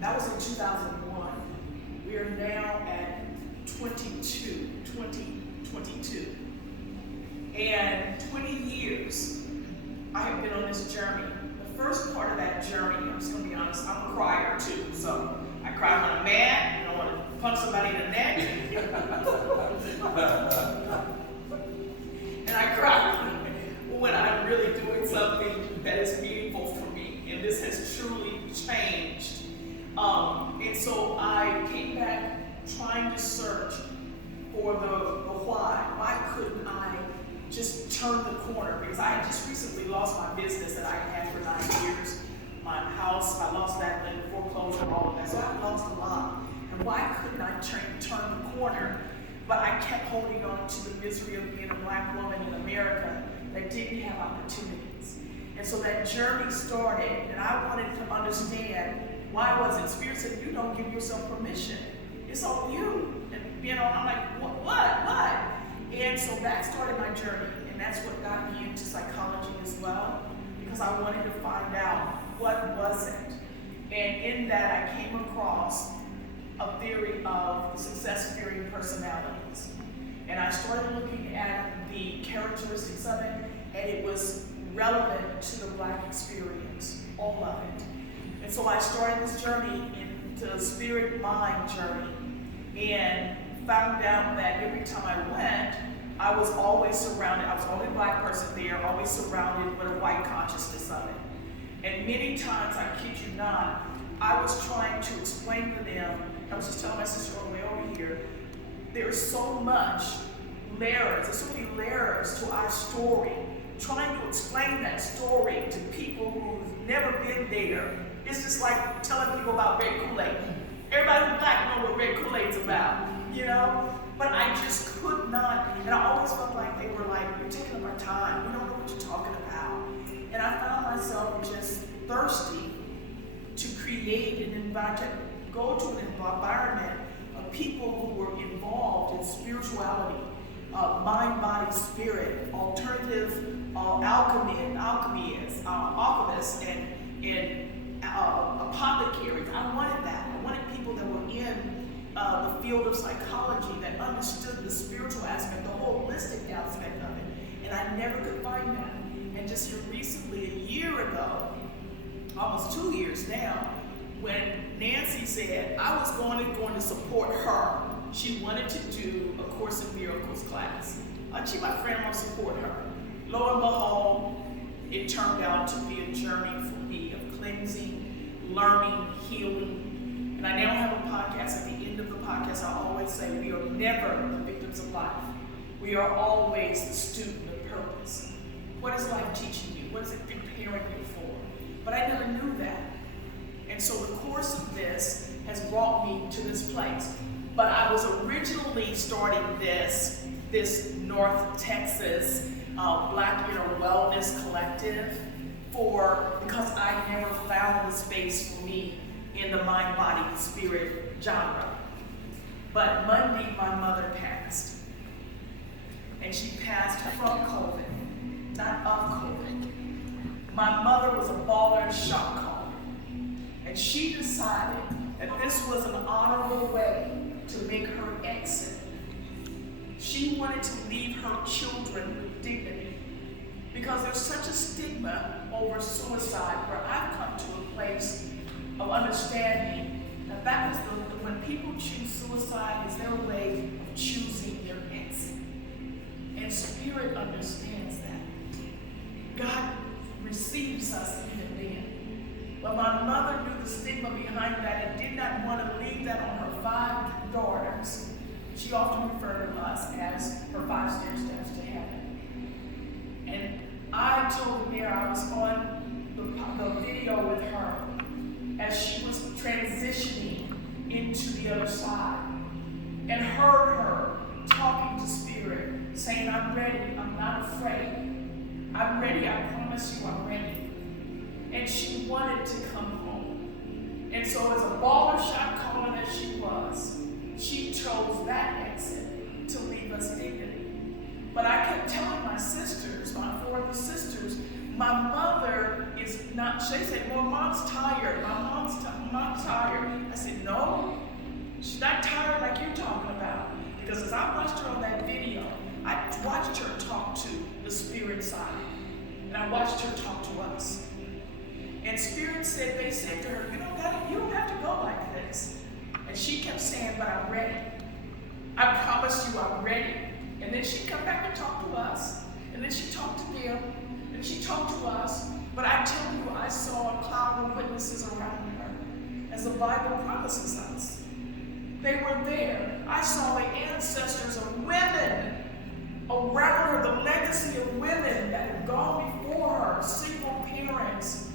That was in 2001. We are now at 2022. And 20 years I have been on this journey. The first part of that journey, I'm just going to be honest, I'm a crier too. So I cry when I'm mad, I want to punch somebody in the neck. And I cry when I'm really doing something that is meaningful for me. And this has truly changed. And so I came back trying to search for the why. Why couldn't I just turn the corner? Because I had just recently lost my business that I had for 9 years. My house, I lost that in foreclosure, all of that. So I lost a lot. And why couldn't I turn the corner? But I kept holding on to the misery of being a black woman in America that didn't have opportunities. And so that journey started, and I wanted to understand why was it? Spirit said, you don't give yourself permission. It's on you. And I'm like, what? And so that started my journey, and that's what got me into psychology as well, because I wanted to find out what was it. And in that, I came across a theory of success theory personalities. And I started looking at the characteristics of it, and it was relevant to the black experience, all of it. And so I started this journey into the spirit-mind journey, and found out that every time I went, I was always surrounded, I was the only black person there, always surrounded with a white consciousness of it. And many times, I kid you not, I was trying to explain to them, I was just telling my sister on the way over here, there's so much layers, there's so many layers to our story. Trying to explain that story to people who've never been there, it's just like telling people about red Kool-Aid. Everybody who's black knows what red Kool-Aid's about, you know? But I just could not, and I always felt like they were like, you're taking up our time, we don't know what you're talking about. And I found myself just thirsty to create an environment, go to an environment of people who were involved in spirituality, mind, body, spirit, alternative alchemists, and apothecaries. I wanted that. I wanted people that were in the field of psychology that understood the spiritual aspect, the holistic aspect of it. And I never could find that. And just here recently, a year ago, almost 2 years now, when Nancy said I was going to support her. She wanted to do a Course in Miracles class. She, my friend, wants to support her. Lo and behold, it turned out to be a journey for me of cleansing, learning, healing. And I now have a podcast. At the end of the podcast, I always say we are never the victims of life. We are always the student of purpose. What is life teaching you? What is it preparing you for? But I never knew that. And so the course of this has brought me to this place. But I was originally starting this North Texas Black Inner Wellness Collective because I never found the space for me in the mind, body, spirit genre. But Monday, my mother passed. And she passed from COVID, not of COVID. My mother was a baller and shot caller. And she decided that this was an honorable way to make her exit. She wanted to leave her children with dignity, because there's such a stigma over suicide, where I've come to a place of understanding that was when people choose suicide, is their way of choosing their exit. And Spirit understands that. God receives us even then. But my mother knew the stigma behind that and did not want to leave that on her 5 daughters. She often referred to us as her 5 stair steps to heaven. And I told the mayor I was on the video with her as she was transitioning into the other side, and heard her talking to Spirit, saying, I'm ready, I'm not afraid. I'm ready, I promise you I'm ready. And she wanted to come home. And so as a baller shot caller that she was, she chose that exit to leave us dignity. But I kept telling my sisters, my 4 other sisters, my mother is not, she said, well, mom's tired. Mom's tired. I said, no, she's not tired like you're talking about. Because as I watched her on that video, I watched her talk to the spirit side. And I watched her talk to us. And Spirit said, they said to her, you don't have to go like this. And she kept saying, but I'm ready. I promise you I'm ready. And then she'd come back and talk to us. And then she talked to them. And she talked to us. But I tell you, I saw a cloud of witnesses around her, as the Bible promises us. They were there. I saw the ancestors of women around her, the legacy of women that had gone before her, single parents,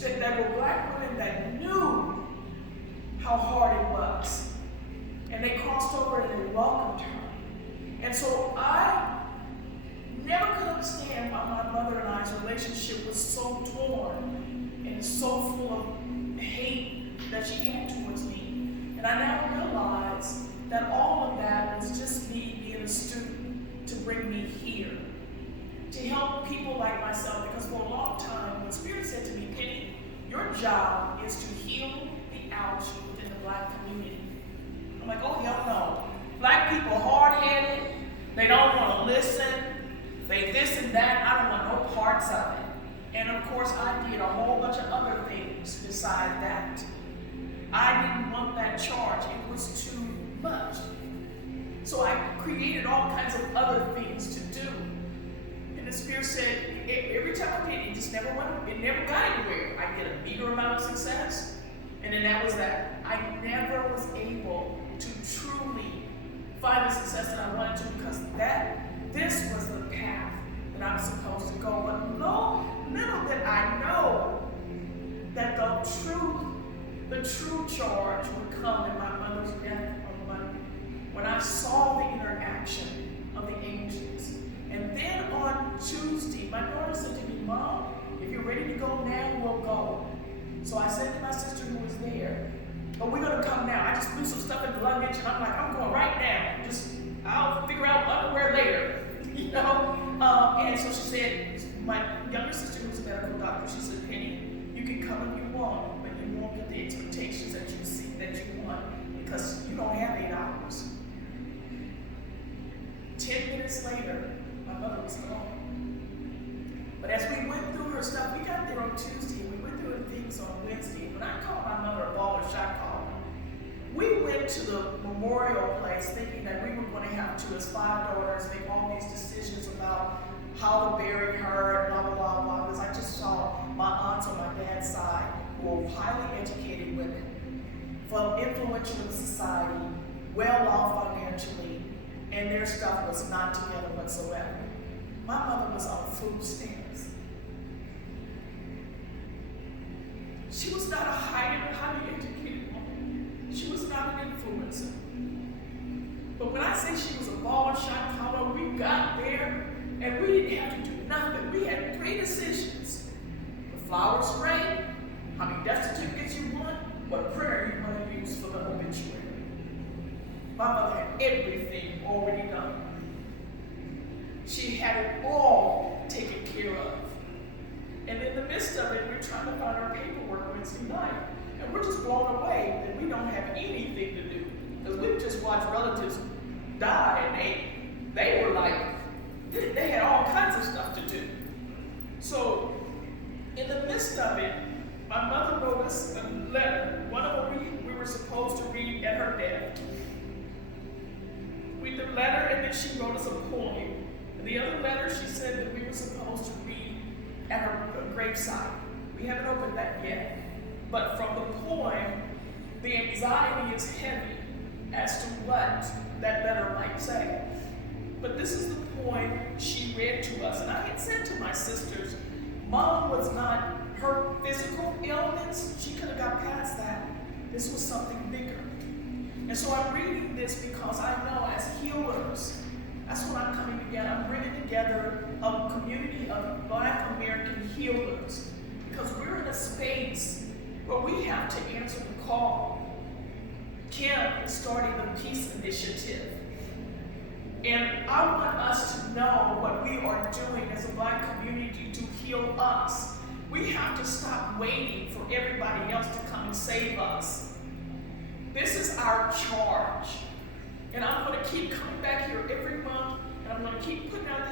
that were black women that knew how hard it was. And they crossed over and they welcomed her. And so I never could understand why my mother and I's relationship was so torn and so full of hate that she had towards me. And I now realize that all of that was just me being a student to bring me here, to help people like myself, because for a long time, when Spirit said to me, Penny, your job is to heal the ouch within the black community. I'm like, oh, hell no. Black people hard-headed, they don't want to listen, they this and that, I don't want no parts of it. And of course, I did a whole bunch of other things beside that. I didn't want that charge, it was too much. So I created all kinds of other things to do. And the Spirit said, every time I did, it never got anywhere. I get a meager amount of success, and then that was that. I never was able to truly find the success that I wanted to, because this was the path that I'm supposed to go. But little did I know that the true charge would come in my mother's death on Monday, when I saw the interaction of the angels. And then on Tuesday, my daughter said to me, Mom, if you're ready to go now, we'll go. So I said to my sister who was there, oh, we're going to come now. I just threw some stuff in the luggage, and I'm like, I'm going right now. I'll figure out underwear later, And so she said, my younger sister who was a medical doctor, she said, Penny, you can come if you want, but you won't get the expectations that you want, because you don't have 8 hours. 10 minutes later, my mother was gone. But as we went through her stuff, we got there on Tuesday, and we went through her things on Wednesday. When I called my mother a baller shot caller, we went to the memorial place thinking that we were going to have to, as 5 daughters, make all these decisions about how to bury her and blah, blah, blah, blah. Because I just saw my aunts on my dad's side who were highly educated women, influential in society, well off financially, and their stuff was not together whatsoever. My mother was on food stamps. She was not a highly educated woman. She was not an influencer. But when I say she was a baller shot caller, we got there and we didn't have to do nothing. We had 3 decisions. The flowers spray, how many death certificates you want, what prayer you want to use for the obituary. My mother had everything already done. She had it all taken care of. And in the midst of it, we're trying to find our paperwork Wednesday night. And we're just blown away that we don't have anything to do. Because we've just watched relatives die, and they were like, they had all kinds of stuff to do. So in the midst of it, my mother wrote us a letter. One of them we were supposed to read at her death. Read the letter, and then she wrote us a poem. And the other letter, she said that we were supposed to read at her graveside. We haven't opened that yet. But from the poem, the anxiety is heavy as to what that letter might say. But this is the poem she read to us. And I had said to my sisters, Mom was not her physical ailments. She could have got past that. This was something bigger. And so I'm reading this because I know as healers, that's what I'm coming together. I'm bringing together a community of Black American healers, because we're in a space where we have to answer the call. Kim is starting the Peace Initiative. And I want us to know what we are doing as a Black community to heal us. We have to stop waiting for everybody else to come and save us. This is our charge. And I'm going to keep coming back here every month, and I'm going to keep putting out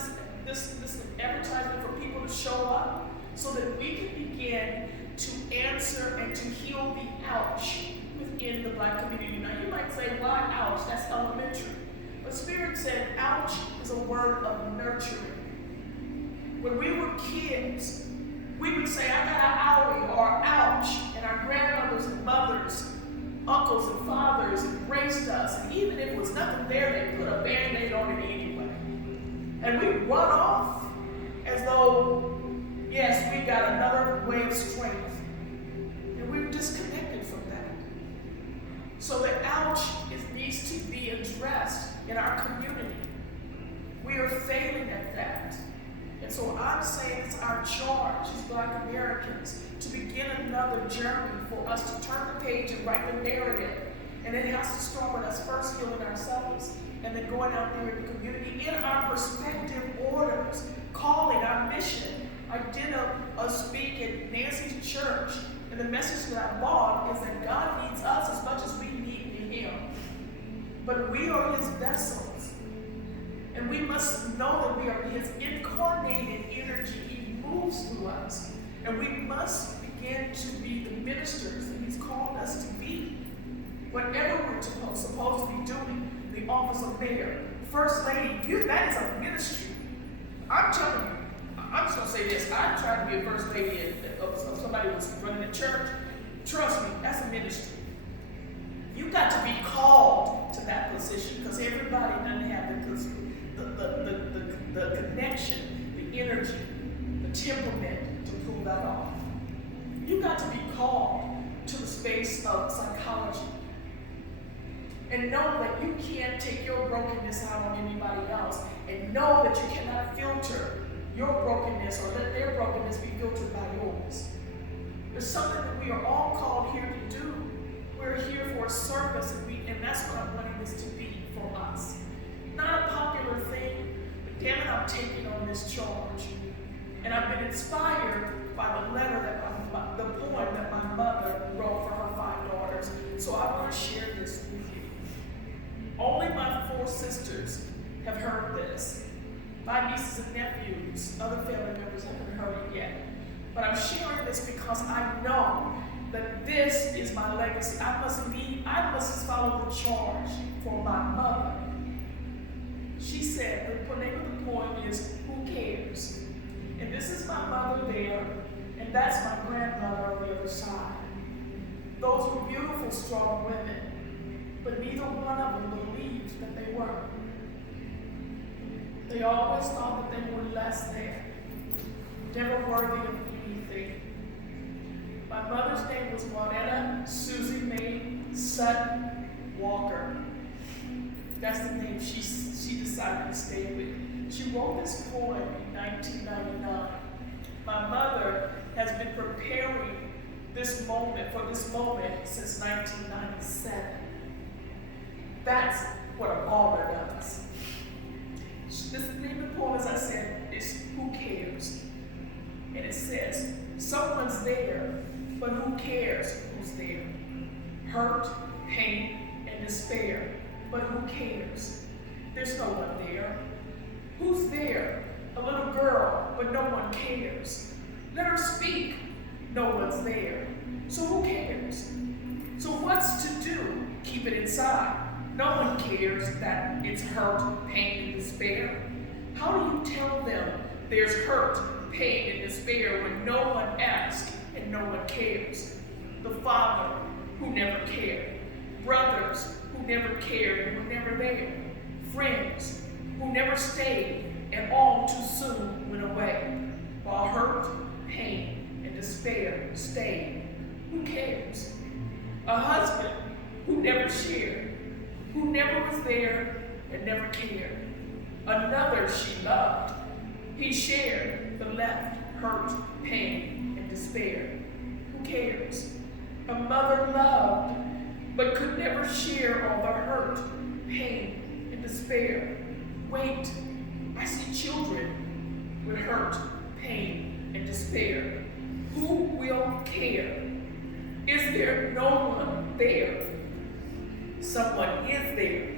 this advertisement for people to show up so that we can begin to answer and to heal the ouch within the Black community. Now you might say, why ouch? That's elementary. But Spirit said ouch is a word of nurturing. When we were kids, we would say, I got an owie or ouch, and our grandmothers and mothers, uncles and fathers embraced us, and even if it was nothing there, they put a Band-Aid on it anyway. And we run off as though, yes, we got another way of strength. And we're disconnected from that. So the ouch needs to be addressed in our community. We are failing at that. And so I'm saying it's our charge as Black Americans to begin another journey for us to turn the page and write the narrative. And it has to start with us first healing ourselves and then going out there in the community in our respective orders, calling our mission. I did a speak at Nancy's church, and the message that I bought is that God needs us as much as we need Him. But we are His vessels. And we must know that we are His incarnated energy. He moves through us. And we must begin to be the ministers that He's called us to be. Whatever we're supposed to be doing, the office of mayor, first lady, that is a ministry. I'm telling you, I'm just going to say this. I'm trying to be a first lady of somebody who's running a church. Trust me, that's a ministry. You've got to be called to that position because everybody doesn't have the connection, the energy, the temperament to pull that off. You've got to be called to the space of psychology and know that you can't take your brokenness out on anybody else, and know that you cannot filter your brokenness or let their brokenness be filtered by yours. There's something that we are all called here to do. We're here for a service, and that's what I'm wanting this to be for us. Not a popular thing, but damn it, I'm taking on this charge. And I've been inspired by the letter the poem that my mother wrote for her 5 daughters. So I want to share this with you. Only my 4 sisters have heard this. My nieces and nephews, other family members haven't heard it yet. But I'm sharing this because I know that this is my legacy. I must follow the charge for my mother. She said, the name of the poem is Who Cares? And this is my mother there, and that's my grandmother on the other side. Those were beautiful, strong women, but neither one of them believed that they were. They always thought that they were less than, never worthy of anything. My mother's name was Juanetta Susie Mae Sutton Walker. That's the name she decided to stay with. She wrote this poem in 1999. My mother has been preparing for this moment since 1997. That's what a baller does. This name of the poem, as I said, is Who Cares? And it says, someone's there, but who cares who's there? Hurt, pain, and despair, but who cares? There's no one there. Who's there? A little girl, but no one cares. Let her speak. No one's there. So who cares? So what's to do? Keep it inside. No one cares that it's hurt, pain, and despair. How do you tell them there's hurt, pain, and despair when no one asks and no one cares? The father who never cared. Brothers who never cared and were never there. Friends who never stayed and all too soon went away. While hurt, pain, and despair stayed. Who cares? A husband who never shared, who never was there and never cared. Another she loved. He shared the left, hurt, pain, and despair. Who cares? A mother loved, but could never share all the hurt, pain, and despair. wait. I see children with hurt, pain, and despair. Who will care? Is there no one there? Someone is there.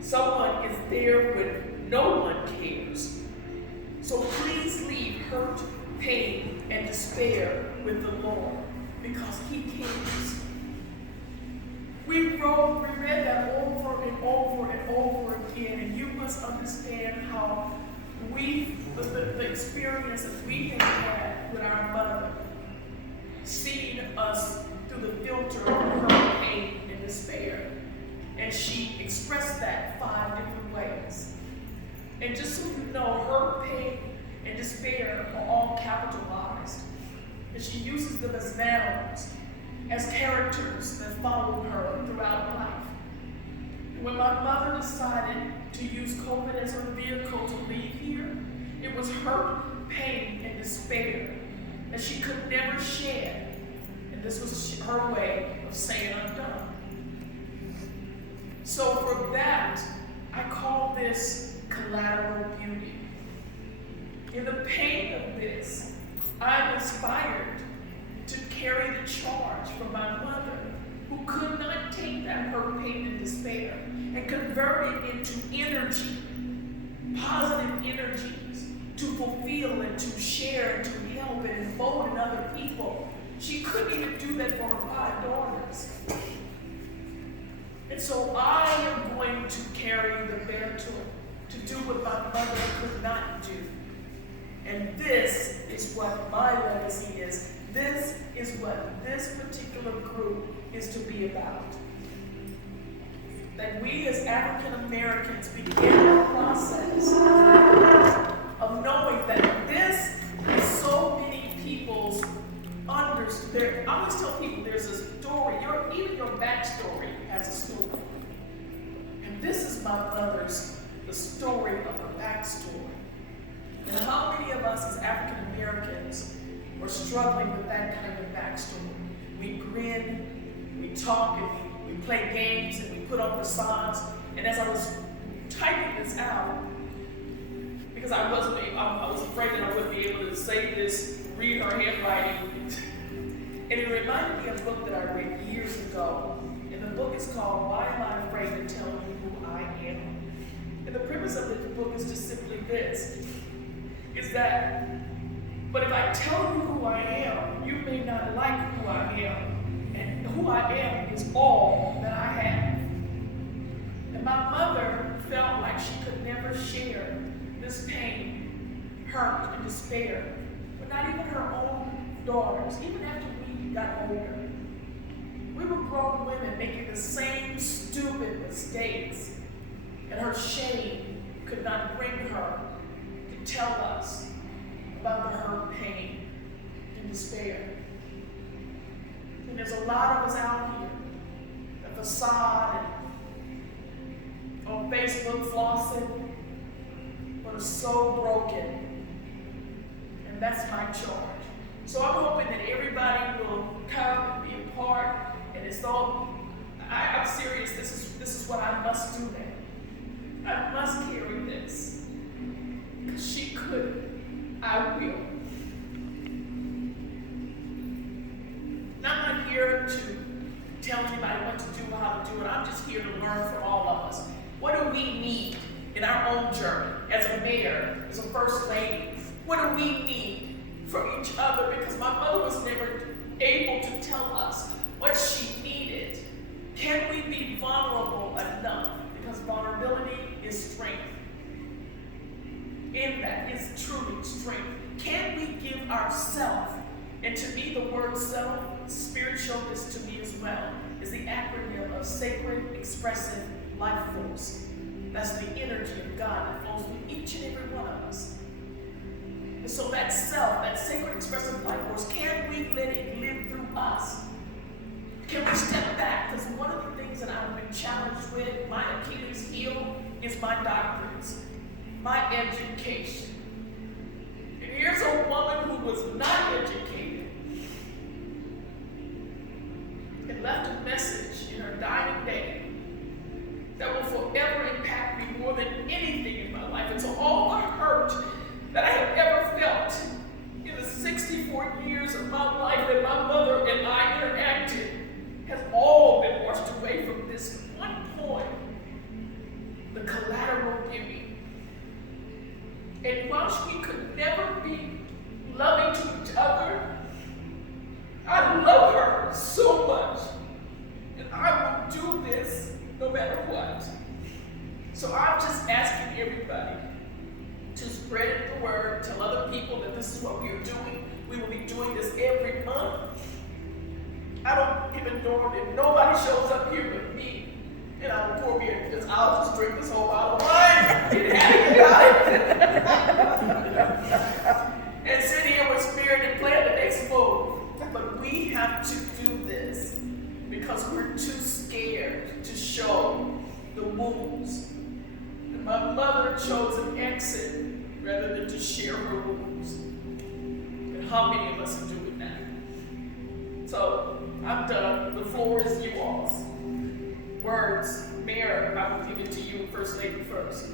Someone is there when no one cares. So please leave hurt, pain, and despair with the Lord, because He cares. We read that over and over and over again, and you must understand how the experience that we have had with our mother, seeing us through the filter of her pain and despair. And she expressed that 5 different ways. And just so you know, her pain and despair are all capitalized. And she uses them as nouns, as characters that follow her throughout life. And when my mother decided to use COVID as her vehicle to leave here, it was hurt, pain, and despair that she could never shed. And this was her way of saying, I'm done. So for that, I call this collateral beauty. In the pain of this, I'm inspired to carry the charge from my mother, who could not take that hurt, pain, and despair and convert it into energy, positive energies, to fulfill and to share and to help and involve in other people. She couldn't even do that for her 5 daughters. And so I am going to carry the mantle to do what my mother could not do. And this is what my legacy is. This is what this particular group is to be about. That we as African Americans begin the process of knowing that this is so many people's understanding. I always tell people there's a story, even your backstory has a story. And this is my mother's, the story of her backstory. And how many of us as African Americans are struggling with that kind of backstory? We grin, we talk, and we play games, and we put on facades. And as I was typing this out, because I was afraid that I wouldn't be able to say this, read her handwriting. And it reminded me of a book that I read years ago. And the book is called Why Am I Afraid to Tell You Who I Am? And the premise of the book is just simply this, is that, but if I tell you who I am, you may not like who I am. And who I am is all that I have. And my mother felt like she could never share this pain, hurt, and despair with not even her own daughters, even after we got older. We were grown women making the same stupid mistakes, and her shame could not bring her to tell us about the hurt, pain, and despair. And there's a lot of us out here, the facade and on Facebook flossing, but are so broken. And that's my charge. So I'm hoping that everybody will come and be a part. And it's all, I'm serious, this is what I must do now. I must carry this. Because she could. I will. And I'm not here to tell anybody what to do or how to do it. I'm just here to learn from all of us. What do we need in our own journey as a mayor, as a first lady? What do we need from each other? Because my mother was never able to tell us what she needed. Can we be vulnerable enough? Because vulnerability is strength. In that is truly strength. Can we give ourselves? And to me, the word self, Spirit showed this to me as well, is the acronym of sacred, expressive life force. That's the energy of God that flows through each and every one of us. And so that self, that sacred, expressive life force, can we let it live through us? Can we step back? Because one of the things that I've been challenged with, my Achilles heel, is my doctrines, my education. And here's a woman who was not educated and left a message in her dying day that will forever impact me more than anything in my promise we could never be loving to each other. I love her so much. And I will do this no matter what. So I'm just asking everybody to spread the word, tell other people that this is what we are doing. We will be doing this every month. I don't even know if nobody shows up here but me. And I'll pour me in because I'll just drink this whole bottle of wine and happy about it. And sit here with spirit and plan the next move. But we have to do this because we're too scared to show the wounds. And my mother chose an exit rather than to share her wounds. And how many of us are doing that? So I'm done. The floor is you all's. Words, Mayor, I will give it to you, First Lady first.